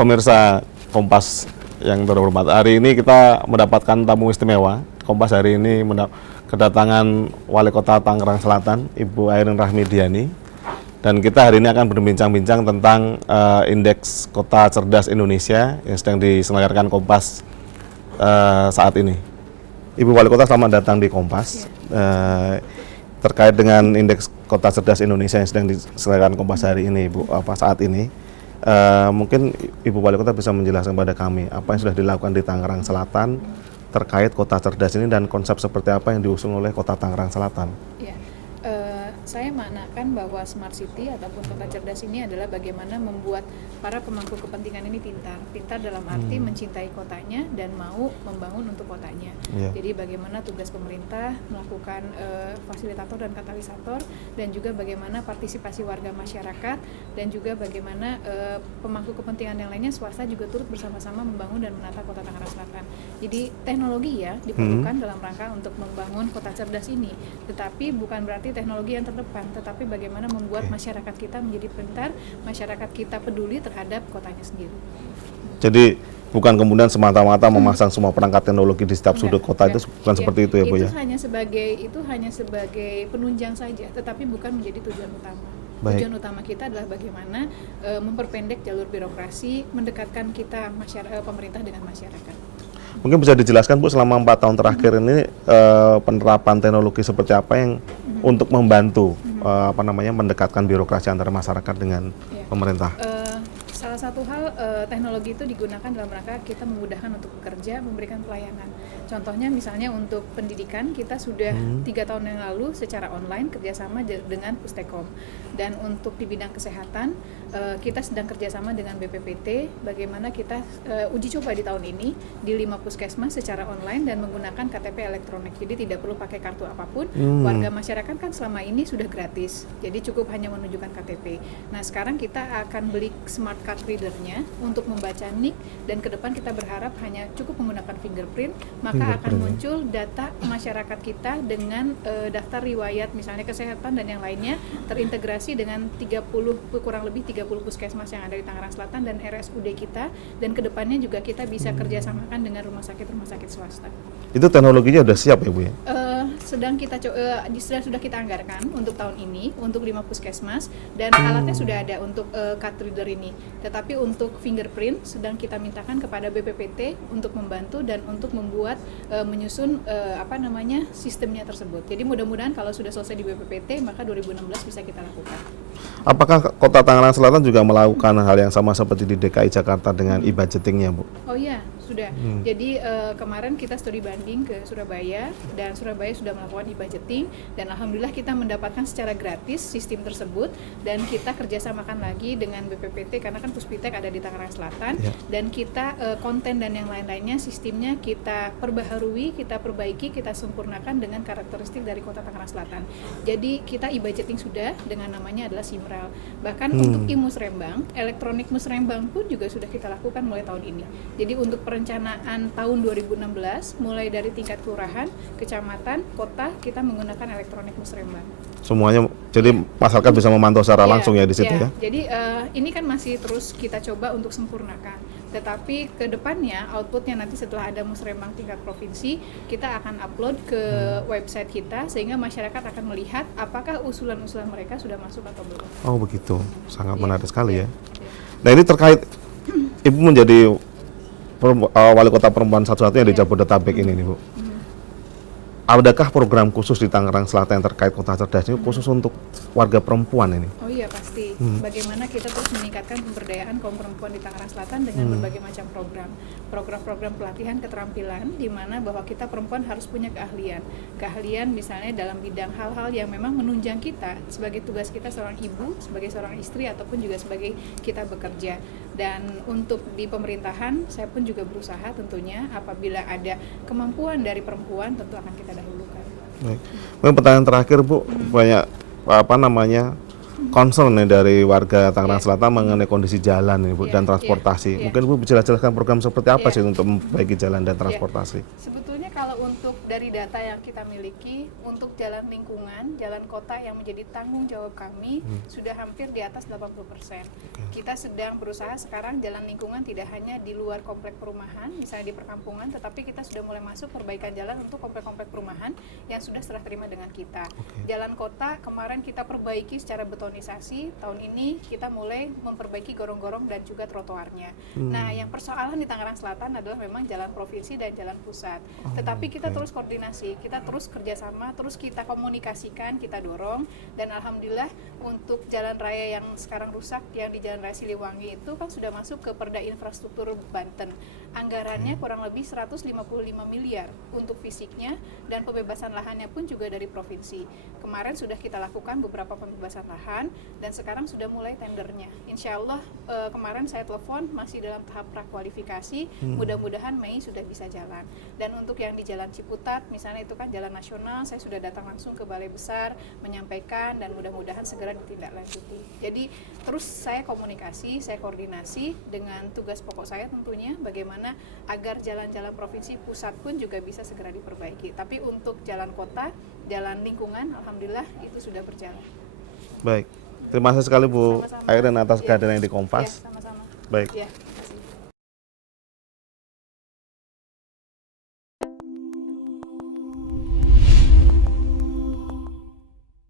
Pemirsa Kompas yang terhormat, hari ini kita mendapatkan tamu istimewa. Kompas hari ini kedatangan Wali Kota Tangerang Selatan, Ibu Airin Rahmidiani. Dan kita hari ini akan berbincang-bincang tentang Indeks Kota Cerdas Indonesia yang sedang diselenggarakan Kompas saat ini. Ibu Wali Kota, selamat datang di Kompas. Terkait dengan Indeks Kota Cerdas Indonesia yang sedang diselenggarakan Kompas hari ini, Ibu, saat ini. Mungkin Ibu Wali Kota bisa menjelaskan kepada kami apa yang sudah dilakukan di Tangerang Selatan terkait kota cerdas ini dan konsep seperti apa yang diusung oleh Kota Tangerang Selatan. Ya, saya maknakan bahwa smart city ataupun kota cerdas ini adalah bagaimana membuat para pemangku kepentingan ini pintar dalam arti mencintai kotanya dan mau membangun untuk kotanya. Jadi bagaimana tugas pemerintah melakukan fasilitator dan katalisator, dan juga bagaimana partisipasi warga masyarakat, dan juga bagaimana pemangku kepentingan yang lainnya, swasta juga turut bersama-sama membangun dan menata kota Tangerang Selatan. Jadi teknologi ya diperlukan dalam rangka untuk membangun kota cerdas ini, tetapi bukan berarti teknologi yang terdepan, tetapi bagaimana membuat masyarakat kita menjadi pintar, masyarakat kita peduli terhadap kotanya sendiri. Jadi bukan kemudian semata-mata memasang semua perangkat teknologi di setiap sudut kota, itu bukan seperti itu ya, Bu ya? Itu hanya sebagai penunjang saja, tetapi bukan menjadi tujuan utama. Tujuan utama kita adalah bagaimana memperpendek jalur birokrasi, mendekatkan kita pemerintah dengan masyarakat. Mungkin bisa dijelaskan, Bu, selama 4 tahun terakhir ini penerapan teknologi seperti apa yang untuk membantu mendekatkan birokrasi antara masyarakat dengan pemerintah. Salah satu hal, teknologi itu digunakan dalam rangka kita memudahkan untuk bekerja, memberikan pelayanan. Contohnya misalnya untuk pendidikan, kita sudah 3 tahun yang lalu secara online kerjasama dengan Pustekom. Dan untuk di bidang kesehatan, kita sedang kerjasama dengan BPPT, bagaimana kita uji coba di tahun ini di 5 puskesmas secara online dan menggunakan KTP elektronik. Jadi tidak perlu pakai kartu apapun, warga masyarakat kan selama ini sudah gratis, jadi cukup hanya menunjukkan KTP. Nah sekarang kita akan beli smart card readernya untuk membaca NIK, dan ke depan kita berharap hanya cukup menggunakan fingerprint, maka akan muncul data masyarakat kita dengan daftar riwayat misalnya kesehatan dan yang lainnya, terintegrasi dengan kurang lebih 30 puskesmas yang ada di Tangerang Selatan dan RSUD kita, dan ke depannya juga kita bisa kerjasamakan dengan rumah sakit swasta. Itu teknologinya sudah siap ya, Bu ya? Sudah kita anggarkan untuk tahun ini untuk 5 puskesmas, dan alatnya sudah ada untuk card reader ini. Tetapi untuk fingerprint sedang kita mintakan kepada BPPT untuk membantu dan untuk membuat menyusun sistemnya tersebut. Jadi mudah-mudahan kalau sudah selesai di BPPT maka 2016 bisa kita lakukan. Apakah Kota Tangerang Selatan juga melakukan hal yang sama seperti di DKI Jakarta dengan e-budgetingnya, Bu? Oh iya, sudah. Jadi kemarin kita studi banding ke Surabaya, dan Surabaya sudah melakukan e-budgeting, dan alhamdulillah kita mendapatkan secara gratis sistem tersebut, dan kita kerjasamakan lagi dengan BPPT karena kan Puspitek ada di Tangerang Selatan, dan kita konten dan yang lain-lainnya sistemnya kita perbaharui, kita perbaiki, kita sempurnakan dengan karakteristik dari Kota Tangerang Selatan. Jadi kita e-budgeting sudah dengan namanya adalah Simral. Bahkan untuk e-Musrembang, elektronik Musrembang pun juga sudah kita lakukan mulai tahun ini. Jadi untuk perencanaan tahun 2016 mulai dari tingkat kelurahan, kecamatan, kota, kita menggunakan elektronik Musrembang. Semuanya, jadi masyarakat bisa memantau secara langsung ya di situ ya? Jadi ini kan masih terus kita coba untuk sempurnakan. Tetapi ke depannya outputnya nanti setelah ada Musrembang tingkat provinsi, kita akan upload ke website kita sehingga masyarakat akan melihat apakah usulan-usulan mereka sudah masuk atau belum. Oh begitu, sangat menarik sekali ya. Nah ini terkait Ibu menjadi Wali Kota perempuan satu-satunya di Jabodetabek ini nih, Bu. Adakah program khusus di Tangerang Selatan yang terkait kota cerdas ini khusus untuk warga perempuan ini? Oh iya pasti. Bagaimana kita terus meningkatkan pemberdayaan kaum perempuan di Tangerang Selatan dengan berbagai macam program pelatihan keterampilan, di mana bahwa kita perempuan harus punya keahlian misalnya dalam bidang hal-hal yang memang menunjang kita sebagai tugas kita seorang ibu, sebagai seorang istri, ataupun juga sebagai kita bekerja. Dan untuk di pemerintahan saya pun juga berusaha tentunya apabila ada kemampuan dari perempuan tentu akan kita dahulukan. Baik. Mungkin pertanyaan terakhir, Bu, banyak concern nih dari warga Tangerang Selatan mengenai kondisi jalan nih, Bu, dan transportasi. Mungkin Bu bisa jelaskan program seperti apa sih untuk memperbaiki jalan dan transportasi? Sebetulnya kalau untuk dari data yang kita miliki, untuk jalan lingkungan, jalan kota yang menjadi tanggung jawab kami sudah hampir di atas 80%. Kita sedang berusaha sekarang jalan lingkungan tidak hanya di luar komplek perumahan, misalnya di perkampungan, tetapi kita sudah mulai masuk perbaikan jalan untuk komplek-komplek perumahan yang sudah serah terima dengan kita. Jalan kota kemarin kita perbaiki secara betonisasi, tahun ini kita mulai memperbaiki gorong-gorong dan juga trotoarnya. Nah, yang persoalan di Tangerang Selatan adalah memang jalan provinsi dan jalan pusat. Tetapi kita terus koordinasi, kita terus kerjasama, terus kita komunikasikan, kita dorong, dan alhamdulillah untuk jalan raya yang sekarang rusak, yang di Jalan Raya Siliwangi itu kan sudah masuk ke Perda Infrastruktur Banten. Anggarannya kurang lebih 155 miliar untuk fisiknya, dan pembebasan lahannya pun juga dari provinsi. Kemarin sudah kita lakukan beberapa pembebasan lahan, dan sekarang sudah mulai tendernya. Insya Allah kemarin saya telepon masih dalam tahap prakualifikasi, mudah-mudahan Mei sudah bisa jalan. Dan untuk yang di Jalan Ciputat, misalnya itu kan jalan nasional, saya sudah datang langsung ke Balai Besar menyampaikan dan mudah-mudahan segera ditindaklanjuti. Jadi terus saya komunikasi, saya koordinasi dengan tugas pokok saya tentunya bagaimana agar jalan-jalan provinsi pusat pun juga bisa segera diperbaiki. Tapi untuk jalan kota, jalan lingkungan, alhamdulillah itu sudah berjalan. Baik, terima kasih sekali Bu Sama-sama. Airin atas Ya. kehadiran di Ya, Kompas. sama-sama. Baik. Ya.